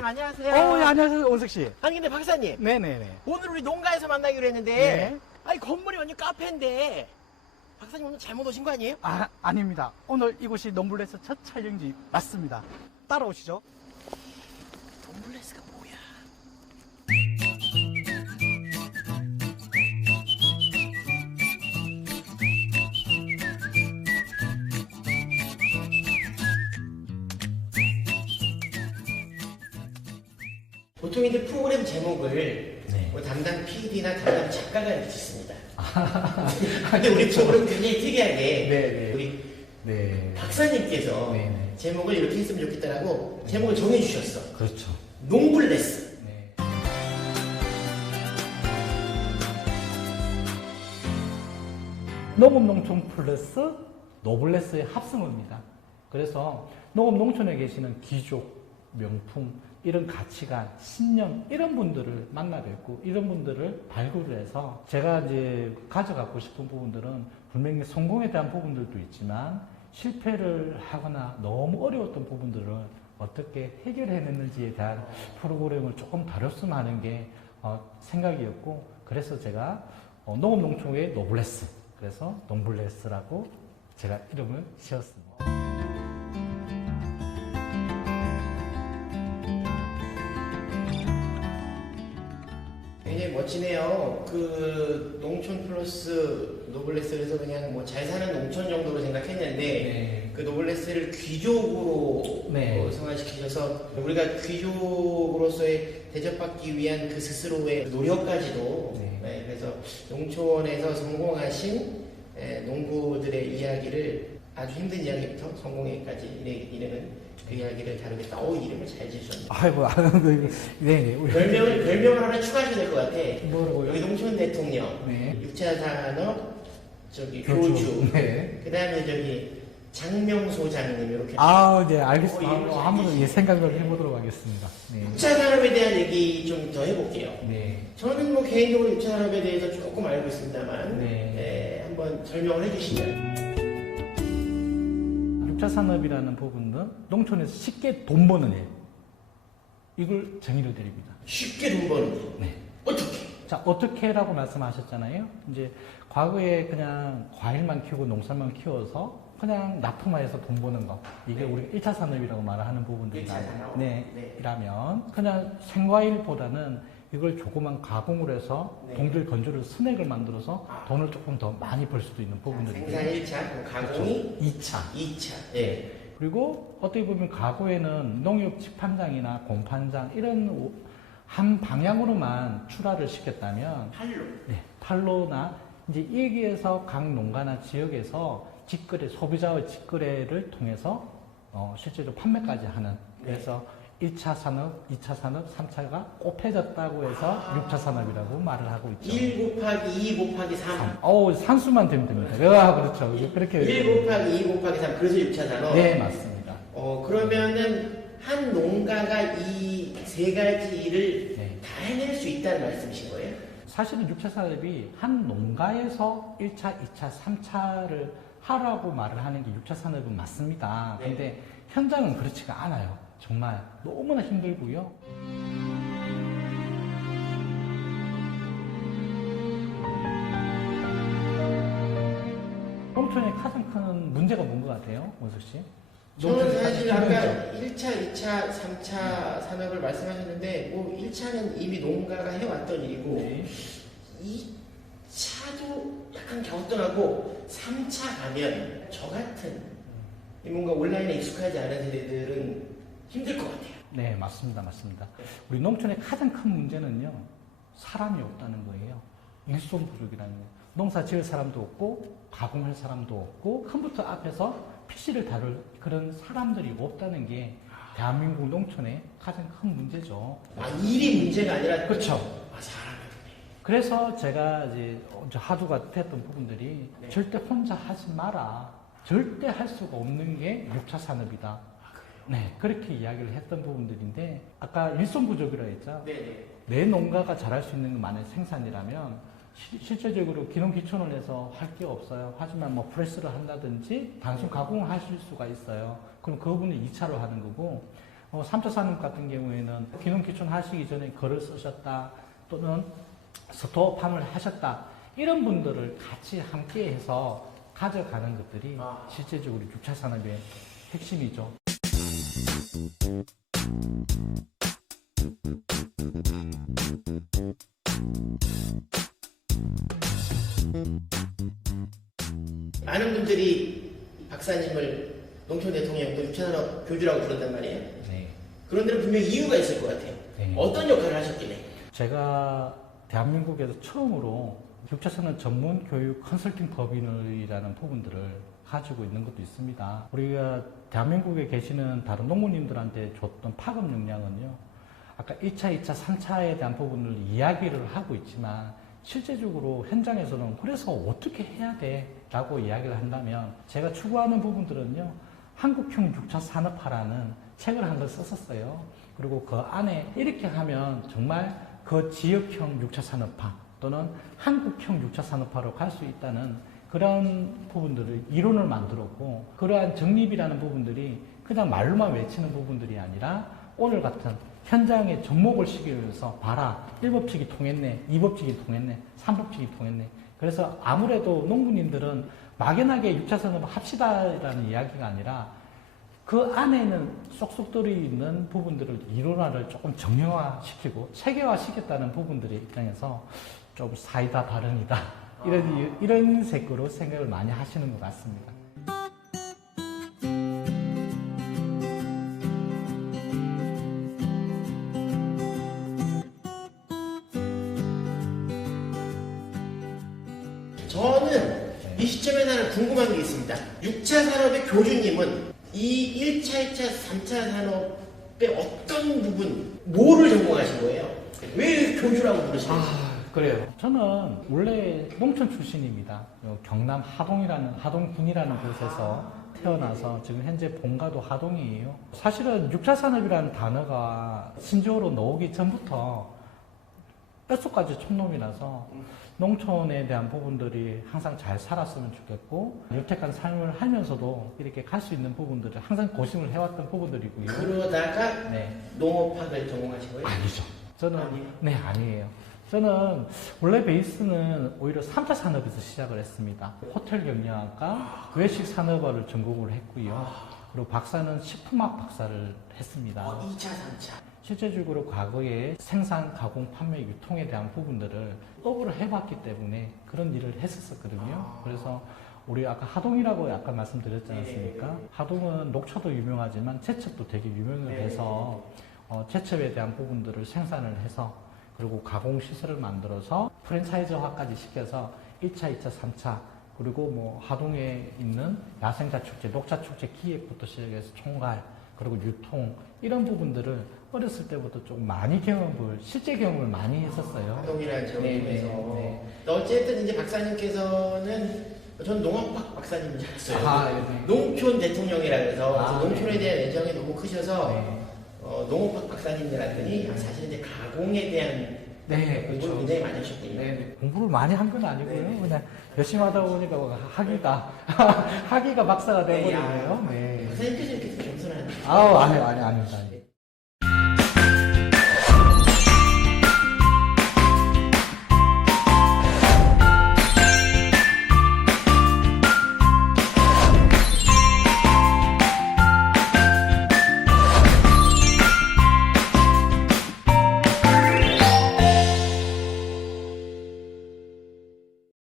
박사님 안녕하세요. 예, 안녕하세요, 원석 씨. 아니 근데 박사님, 네네네. 오늘 우리 농가에서 만나기로 했는데 네. 아니 건물이 완전 카페인데 박사님 오늘 잘못 오신 거 아니에요? 아닙니다. 오늘 이곳이 농블레스 첫 촬영지 맞습니다. 따라오시죠. 홈블레스가 뭐야? 보통 이제 프로그램 제목을 뭐 담당 PD나 담당 작가가 이렇게 짓습니다. 근데 우리 프로그램 굉장히 특이하게 우리 박사님께서 제목을 이렇게 했으면 좋겠다라고 제목을 정해주셨어. 그렇죠. 농블레스. 농업농촌 플러스 노블레스의 합성어입니다. 그래서 농업농촌에 계시는 귀족, 명품, 이런 가치관, 신념, 이런 분들을 만나 뵙고 이런 분들을 발굴을 해서 제가 이제 가져가고 싶은 부분들은 분명히 성공에 대한 부분들도 있지만 실패를 하거나 너무 어려웠던 부분들을 어떻게 해결해냈는지에 대한 프로그램을 조금 다뤘으면 하는 게 생각이었고, 그래서 제가 농업농촌의 노블레스, 그래서 농블레스라고 제가 이름을 지었습니다. 굉장히 멋지네요. 그 농촌 플러스 노블레스, 그래서 그냥 뭐 잘 사는 농촌 정도로 생각했는데 그 노블레스를 귀족으로 승화시키셔서 우리가 귀족으로서의 대접받기 위한 그 스스로의 노력까지도 그래서 농촌에서 성공하신 농부들의 이야기를, 아주 힘든 이야기부터 성공에까지 이르는 그 이야기를 다루겠다. 이름을 잘 지으셨네. 아이고, 네네. 별명을 하나 추가하셔야 될 것 같아. 뭐라고요? 여기 농촌 대통령, 6차 산업, 교주, 그 다음에 장명소장님, 이렇게. 네, 알겠습니다. 한번 생각을 해보도록 하겠습니다. 6차 산업에 대한 얘기 좀 더 해볼게요. 저는 뭐 개인적으로 6차 산업에 대해서 조금 알고 있습니다만, 한번 설명을 해주시면. 6차 산업이라는 부분은 농촌에서 쉽게 돈 버는 일, 이걸 정의를 드립니다. 쉽게 돈 버는 일? 어떻게? 자, 어떻게라고 말씀하셨잖아요. 이제 과거에 그냥 과일만 키우고 농산만 키워서 그냥 납품화해서 돈 버는 거, 이게 우리가 1차 산업이라고 말하는 부분들이라면, 이라면 그냥 생과일보다는 이걸 조그만 가공을 해서 동질 건조를 스낵을 만들어서 돈을 조금 더 많이 벌 수도 있는 부분들이 생산 1차, 가공이 2차. 그리고 어떻게 보면 과거에는 농협 직판장이나 공판장 이런 한 방향으로만 출하를 시켰다면 팔로나 이제 여기에서 각 농가나 지역에서 직거래, 소비자의 직거래를 통해서 실제로 판매까지 하는, 그래서 1차 산업, 2차 산업, 3차가 곱해졌다고 해서 6차 산업이라고 말을 하고 있죠. 1 곱하기 2 곱하기 3. 산수만 되면 됩니다. 그렇죠. 그렇게. 1 곱하기 2 곱하기 3. 그래서 6차 산업? 네, 맞습니다. 그러면은 한 농가가 이 세 가지 일을 다 해낼 수 있다는 말씀이신 거예요? 사실은 6차 산업이 한 농가에서 1차, 2차, 3차를 하라고 말을 하는 게 6차 산업은 맞습니다. 근데 현장은 그렇지가 않아요. 정말 너무나 힘들고요. 농촌의 가장 큰 문제가 뭔 것 같아요, 원석 씨? 저는 사실 아까 1차, 2차, 3차 산업을 말씀하셨는데, 뭐 1차는 이미 농가가 해왔던 일이고 2차도 약간 갸우뚱하고 3차 가면 저 같은 뭔가 온라인에 익숙하지 않은 세대들은 힘들 것 같아요. 네, 맞습니다. 우리 농촌의 가장 큰 문제는요, 사람이 없다는 거예요. 일손 부족이라는 거예요. 농사 지을 사람도 없고 가공할 사람도 없고 컴퓨터 앞에서 PC를 다룰 그런 사람들이 없다는 게 대한민국 농촌의 가장 큰 문제죠. 일이 문제가 아니라 그렇죠. 사람이. 그래서 제가 이제 하두가 됐던 부분들이 절대 혼자 하지 마라. 절대 할 수가 없는 게 6차 산업이다. 그렇게 이야기를 했던 부분들인데, 아까 일손 부족이라고 했죠. 내 농가가 잘할 수 있는 건 만약 생산이라면 실제적으로 기농 기촌을 해서 할 게 없어요. 하지만 뭐 프레스를 한다든지 단순 가공을 하실 수가 있어요. 그럼 그 부분을 2차로 하는 거고, 3차 산업 같은 경우에는 기농 기촌 하시기 전에 글을 쓰셨다 또는 스토어팜을 하셨다 이런 분들을 같이 함께 해서 가져가는 것들이 실제적으로 6차 산업의 핵심이죠. 많은 분들이 박사님을 농촌 대통령 또 6차 산업 교주라고 부른단 말이에요. 네. 그런 데는 분명히 이유가 있을 것 같아요. 네. 어떤 역할을 하셨길래? 제가 대한민국에서 처음으로 6차 산업 전문 교육 컨설팅 법인이라는 부분들을 가지고 있는 것도 있습니다. 우리가 대한민국에 계시는 다른 농부님들한테 줬던 파급 역량은요. 아까 1차, 2차, 3차에 대한 부분을 이야기를 하고 있지만 실제적으로 현장에서는 그래서 어떻게 해야 돼? 라고 이야기를 한다면 제가 추구하는 부분들은요. 한국형 6차 산업화라는 책을 한 권 썼었어요. 그리고 그 안에 이렇게 하면 정말 그 지역형 6차 산업화 또는 한국형 6차 산업화로 갈 수 있다는 그런 부분들을 이론을 만들었고 그러한 정립이라는 부분들이 그냥 말로만 외치는 부분들이 아니라 오늘 같은 현장에 접목을 시키기 위해서 봐라 1법칙이 통했네 2법칙이 통했네 3법칙이 통했네 그래서 아무래도 농부님들은 막연하게 6차 산업 합시다라는 이야기가 아니라 그 안에는 쏙쏙 들어있는 부분들을 이론화를 조금 정형화시키고 체계화시켰다는 부분들의 입장에서 좀 사이다 발언이다 이런 색으로 생각을 많이 하시는 것 같습니다. 저는 이 시점에 하나 궁금한 게 있습니다. 6차 산업의 교주님은 이 1차, 2차, 3차 산업의 어떤 부분, 뭐를 전공하신 거예요? 왜 교주라고 부르시는 거예요? 그래요. 저는 원래 농촌 출신입니다. 경남 하동군이라는 곳에서 태어나서 지금 현재 본가도 하동이에요. 사실은 6차 산업이라는 단어가 신조어로 나오기 전부터 뼛속까지 촌놈이라서 농촌에 대한 부분들이 항상 잘 살았으면 좋겠고 유택한 삶을 하면서도 이렇게 갈 수 있는 부분들을 항상 고심을 해왔던 부분들이고요. 그러다가 농업학을 전공하신 거예요? 아니죠. 저는 아니에요? 네, 아니에요. 저는 원래 베이스는 오히려 3차 산업에서 시작을 했습니다. 호텔 경영학과 외식 산업화를 전공을 했고요. 그리고 박사는 식품학 박사를 했습니다. 2차, 3차. 실제적으로 과거에 생산, 가공, 판매, 유통에 대한 부분들을 업을 해봤기 때문에 그런 일을 했었거든요. 그래서 우리 아까 하동이라고 아까 말씀드렸지 않습니까? 하동은 녹차도 유명하지만 제첩도 되게 유명을 해서 제첩에 대한 부분들을 생산을 해서 그리고 가공시설을 만들어서 프랜차이즈화까지 시켜서 1차, 2차, 3차 그리고 뭐 하동에 있는 야생자축제, 녹차축제 기획부터 시작해서 총괄 그리고 유통 이런 부분들을 어렸을 때부터 좀 많이 실제 경험을 많이 했었어요. 하동이라는 지역에서. 어쨌든 이제 박사님께서는 전 농업학 박사님인 줄 알았어요. 농촌 대통령이라 그래서 농촌에 대한 애정이 너무 크셔서 농업학 박사님들 했더니 사실 이제 가공에 대한 공부를 굉장히 많이 하셨군요. 공부를 많이 한 건 아니고요. 그냥 열심히 하다 보니까 학위가 박사가 되어버리네요. 박사님께서 이렇게 겸손한. 아닙니다.